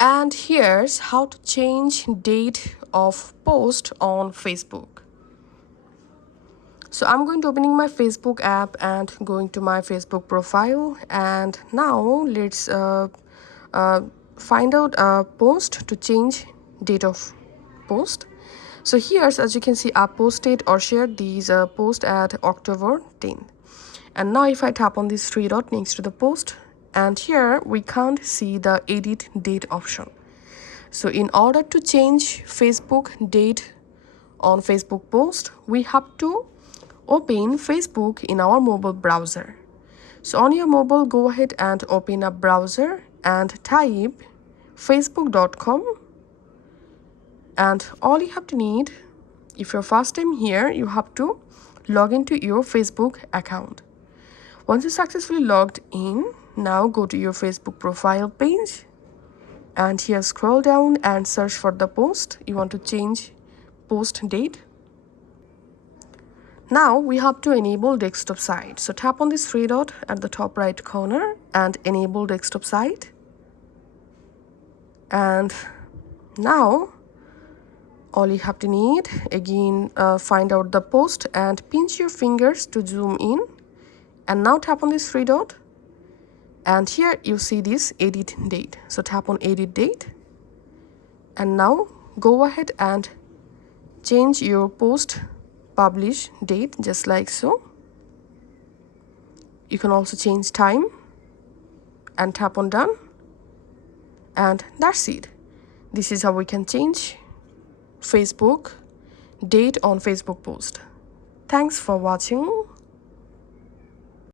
And here's how to change date of post on Facebook. So I'm going to opening my Facebook app and going to my Facebook profile, and now let's uh, find out a post to change date of post. So here's, as you can see, I posted or shared these post at October 10th. And now if I tap on this three dot next to the post, and here we can't see the edit date option. So in order to change Facebook date on Facebook post, we have to open Facebook in our mobile browser. So on your mobile, go ahead and open a browser and type facebook.com, and all you have to need, if you're first time here, you have to log into your Facebook account. Once you successfully logged in, now go to your Facebook profile page, and here scroll down and search for the post you want to change post date. Now we have to enable desktop site. So tap on this three dot at the top right corner and enable desktop site. And now all you have to need, again, find out the post and pinch your fingers to zoom in. And now tap on this three dot, and here you see this edit date. So tap on edit date, and now go ahead and change your post publish date just like so. You can also change time and tap on done, and that's it. This is how we can change Facebook date on Facebook post. Thanks for watching.